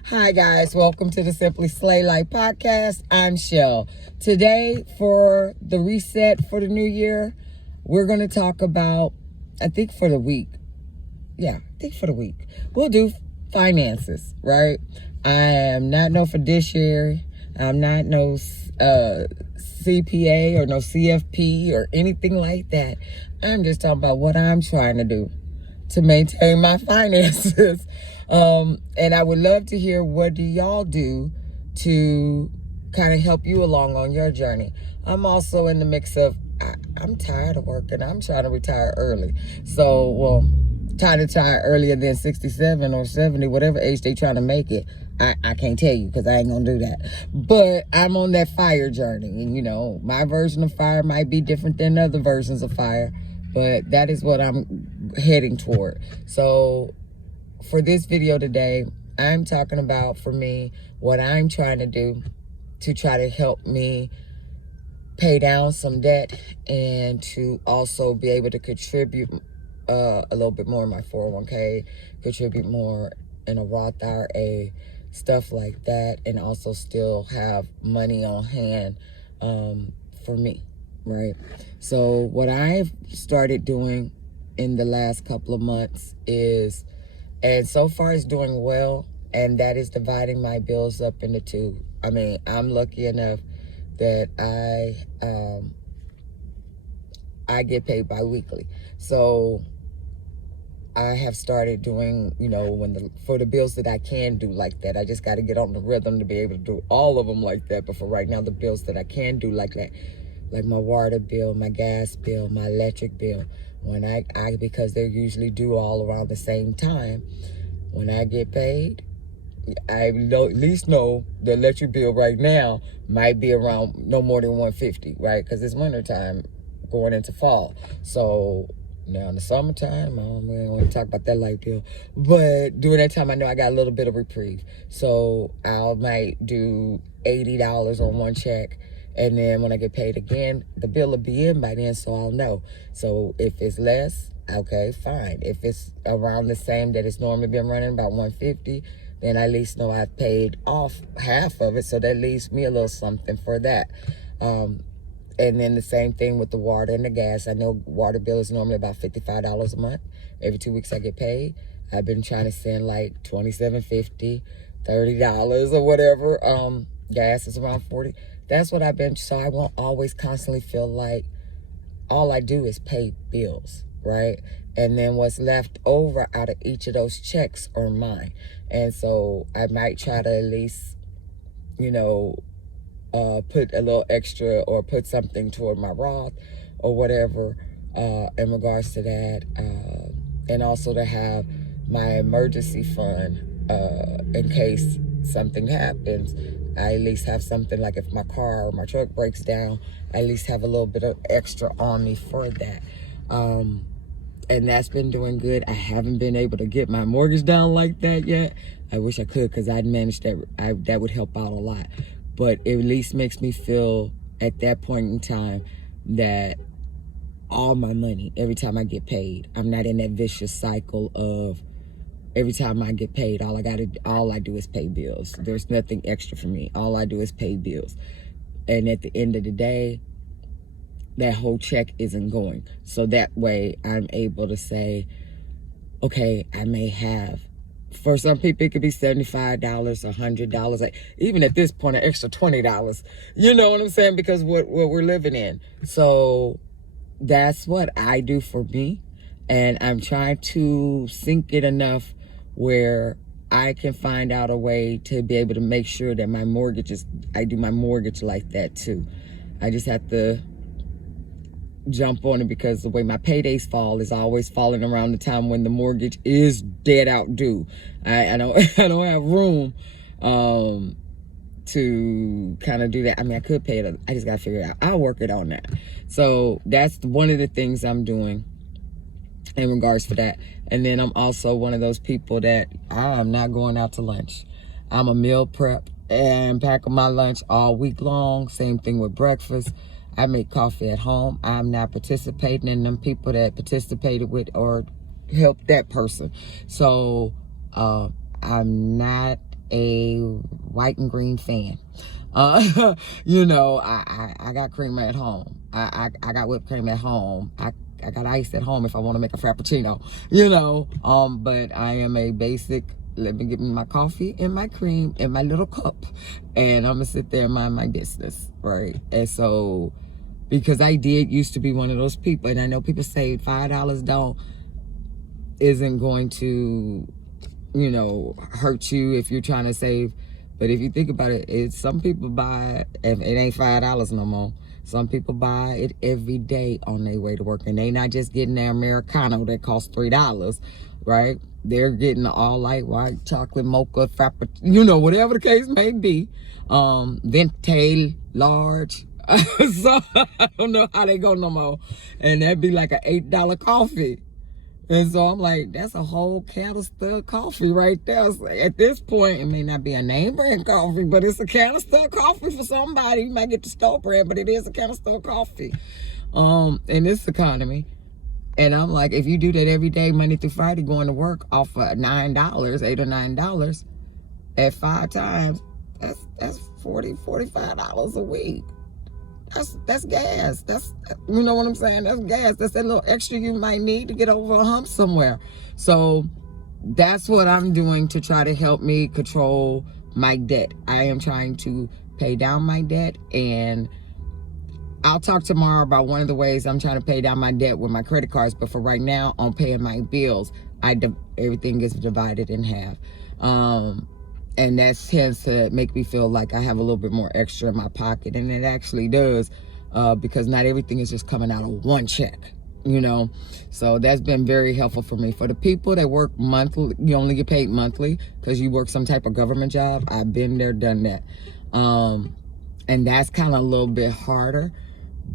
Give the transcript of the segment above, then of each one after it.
Hi guys, welcome to the Simply Slay Life podcast. I'm Shell. Today for the reset for the new year, we're going to talk about, I think for the week. We'll do finances, right? I am not no fiduciary. I'm not no CPA or no CFP or anything like that. I'm just talking about what I'm trying to do to maintain my finances. And I would love to hear, what do y'all do to kind of help you along on your journey? I'm also in the mix of, I'm tired of working. I'm trying to retire early. Trying to retire earlier than 67 or 70, whatever age they trying to make it. I can't tell you because I ain't going to do that. But I'm on that fire journey. And, my version of fire might be different than other versions of fire. But that is what I'm heading toward. So for this video today, I'm talking about, for me, what I'm trying to do to try to help me pay down some debt and to also be able to contribute a little bit more in my 401k, contribute more in a Roth IRA, stuff like that, and also still have money on hand for me, right? So what I've started doing in the last couple of months is, and so far it's doing well, and that is dividing my bills up into two. I mean, I'm lucky enough that I get paid bi-weekly. So I have started doing, for the bills that I can do like that. I just got to get on the rhythm to be able to do all of them like that. But for right now, the bills that I can do like that, like my water bill, my gas bill, my electric bill, when I because they're usually due all around the same time, when I get paid, I at least know the electric bill right now might be around no more than $150, right? Because it's winter time going into fall. So now in the summertime, I don't really want to talk about that light bill, but during that time, I know I got a little bit of reprieve. So I might do $80 on one check, and then when I get paid again, the bill will be in by then, so I'll know. So if it's less, okay, fine. If it's around the same that it's normally been running, about $150, then I at least know I've paid off half of it, so that leaves me a little something for that. And then the same thing with the water and the gas. I know water bill is normally about $55 a month. Every 2 weeks I get paid. I've been trying to send like $27.50, $30 or whatever. Gas is around $40. That's what I've been, so I won't always constantly feel like all I do is pay bills, right? And then what's left over out of each of those checks are mine. And so I might try to at least, put a little extra or put something toward my Roth or whatever in regards to that. And also to have my emergency fund in case something happens. I at least have something, like if my car or my truck breaks down, I at least have a little bit of extra on me for that. And that's been doing good. I haven't been able to get my mortgage down like that yet. I wish I could, because I'd managed that. That would help out a lot. But it at least makes me feel at that point in time that all my money, every time I get paid, I'm not in that vicious cycle of every time I get paid, all I do is pay bills. There's nothing extra for me. All I do is pay bills. And at the end of the day, that whole check isn't going. So that way I'm able to say, okay, I may have, for some people, it could be $75, $100, like even at this point, an extra $20. You know what I'm saying? Because what we're living in. So that's what I do for me. And I'm trying to sync it enough where I can find out a way to be able to make sure that my mortgage I do my mortgage like that too. I just have to jump on it, because the way my paydays fall is always falling around the time when the mortgage is dead out due. I don't I don't have room to kind of do that. I mean, I could pay it. I just got to figure it out. I'll work it on that. So that's one of the things I'm doing in regards to that. And then I'm also one of those people that I'm not going out to lunch. I'm a meal prep and packing my lunch all week long. Same thing with breakfast. I make coffee at home. I'm not participating in them people that participated with or helped that person. So I'm not a white and green fan. I got cream at home. I got whipped cream at home. I got ice at home if I want to make a frappuccino, but I am a basic, let me get me my coffee and my cream in my little cup, and I'm gonna sit there and mind my business, right? And so, because I did used to be one of those people, and I know people say $5 isn't going to, hurt you if you're trying to save. But if you think about it, some people buy it, it ain't $5 no more. Some people buy it every day on their way to work, and they not just getting their Americano that costs $3, right? They're getting all light white chocolate mocha frappuccino, whatever the case may be. Venti large. So I don't know how they go no more, and that'd be like an $8 coffee. And so I'm like, that's a whole canister of coffee right there. So at this point, it may not be a name brand coffee, but it's a canister of coffee for somebody. You might get the store brand, but it is a canister of coffee in this economy. And I'm like, if you do that every day, Monday through Friday, going to work off of $9, $8 or $9 at 5 times, that's $45 a week. That's gas. That's, you know what I'm saying? That's gas. That's that little extra you might need to get over a hump somewhere. So that's what I'm doing to try to help me control my debt. I am trying to pay down my debt, and I'll talk tomorrow about one of the ways I'm trying to pay down my debt with my credit cards. But for right now, on paying my bills, everything gets divided in half. And that tends to make me feel like I have a little bit more extra in my pocket. And it actually does, because not everything is just coming out of one check, So that's been very helpful for me. For the people that work monthly, you only get paid monthly because you work some type of government job. I've been there, done that. And that's kind of a little bit harder.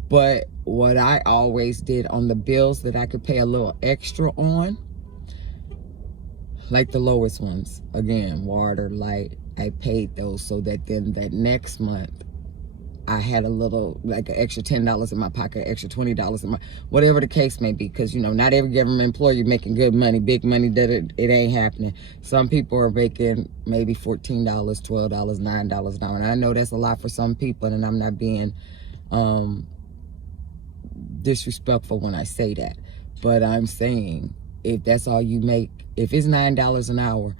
But what I always did on the bills that I could pay a little extra on, like the lowest ones, again, water, light, I paid those so that then that next month I had a little, like an extra $10 in my pocket, extra $20 in my, whatever the case may be. Because, not every government employee making good money, big money, that it ain't happening. Some people are making maybe $14, $12, $9 an hour. And I know that's a lot for some people, and I'm not being disrespectful when I say that. But I'm saying, if that's all you make, if it's $9 an hour,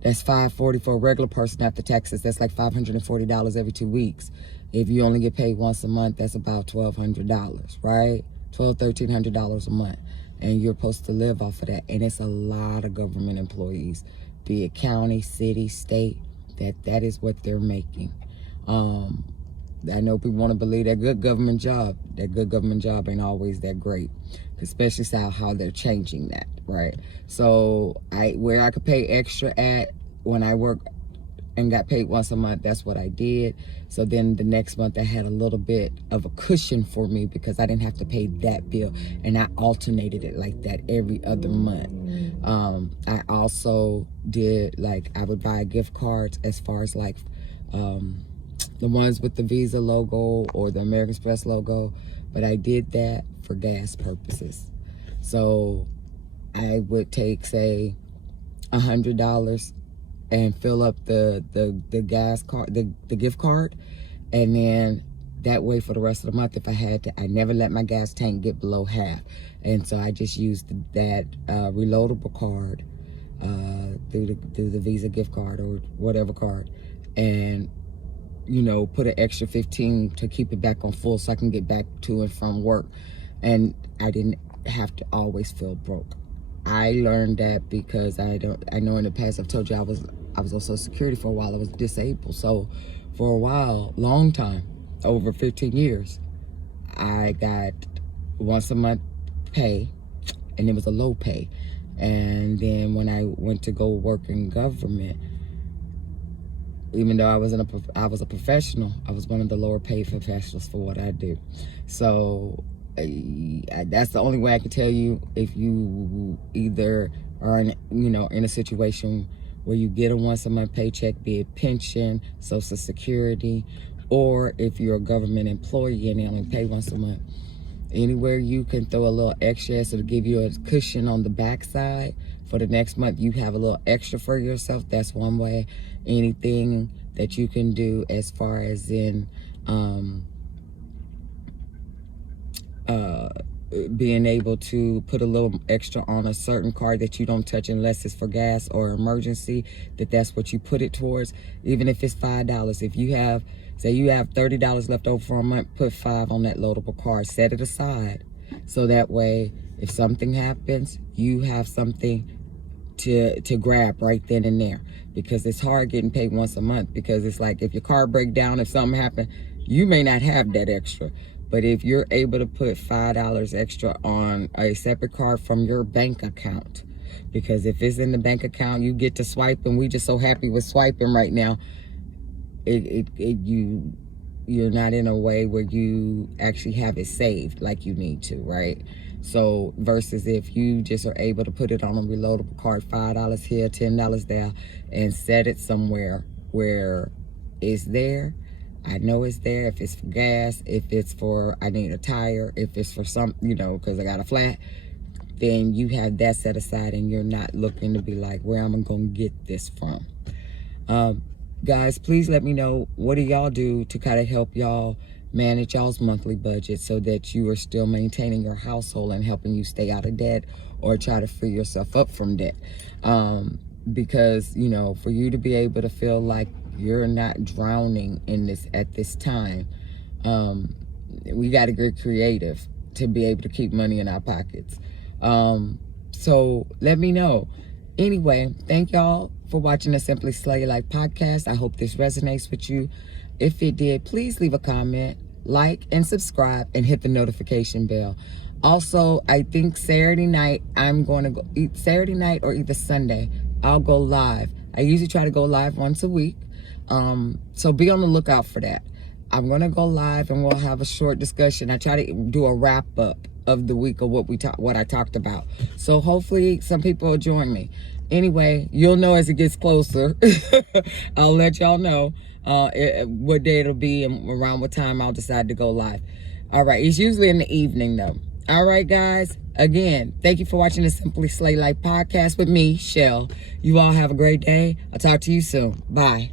that's $540 for a regular person after taxes. That's like $540 every 2 weeks. If you only get paid once a month, that's about $1,200, right? $1,300 a month. And you're supposed to live off of that. And it's a lot of government employees, be it county, city, state, that is what they're making. I know people want to believe that good government job ain't always that great, especially how they're changing that, right? So where I could pay extra at when I work and got paid once a month, that's what I did. So then the next month I had a little bit of a cushion for me because I didn't have to pay that bill, and I alternated it like that every other month. I also did, like, I would buy gift cards as far as like the ones with the Visa logo or the American Express logo, but I did that for gas purposes. So I would take, say, $100 and fill up the gas card, the gift card, and then that way for the rest of the month, if I had to, I never let my gas tank get below half. And so I just used that reloadable card through the Visa gift card or whatever card, and put an extra 15 to keep it back on full so I can get back to and from work. And I didn't have to always feel broke. I learned that because I know in the past I've told you I was on Social Security for a while. I was disabled. So for a while, long time, over 15 years, I got once a month pay, and it was a low pay. And then when I went to go work in government, even though I was a professional, I was one of the lower paid professionals for what I do. So that's the only way I can tell you if you either are in a situation where you get a once a month paycheck, be it pension, Social Security, or if you're a government employee and they only pay once a month. Anywhere you can throw a little extra so to give you a cushion on the backside, for the next month, you have a little extra for yourself. That's one way. Anything that you can do as far as in being able to put a little extra on a certain card that you don't touch unless it's for gas or emergency, that's what you put it towards. Even if it's $5, if you have, say you have $30 left over for a month, put $5 on that loadable card, set it aside, so that way if something happens, you have something to grab right then and there. Because it's hard getting paid once a month, because it's like if your car break down, if something happened, you may not have that extra. But if you're able to put $5 extra on a separate card from your bank account, because if it's in the bank account, you get to swipe, and we just so happy with swiping right now, you're not in a way where you actually have it saved like you need to, right? So versus if you just are able to put it on a reloadable card, $5 here, $10 there, and set it somewhere where it's there. I know it's there. If it's for gas, if it's for, I need a tire, if it's for some, because I got a flat, then you have that set aside, and you're not looking to be like, where am I going to get this from? Guys, please let me know, what do y'all do to kind of help y'all manage y'all's monthly budget so that you are still maintaining your household and helping you stay out of debt or try to free yourself up from debt. Because, for you to be able to feel like you're not drowning in this at this time, we got to get creative to be able to keep money in our pockets. So let me know. Anyway, thank y'all for watching the Simply Slay Life podcast. I hope this resonates with you. If it did, please leave a comment, like, and subscribe, and hit the notification bell. Also, I think Saturday night, I'm going to go, Saturday night or either Sunday, I'll go live. I usually try to go live once a week. So be on the lookout for that. I'm going to go live, and we'll have a short discussion. I try to do a wrap up of the week of what I talked about. So hopefully some people will join me. Anyway, you'll know as it gets closer. I'll let y'all know what day it'll be and around what time I'll decide to go live. All right. It's usually in the evening though. All right, guys. Again, thank you for watching the Simply Slay Life podcast with me, Shell. You all have a great day. I'll talk to you soon. Bye.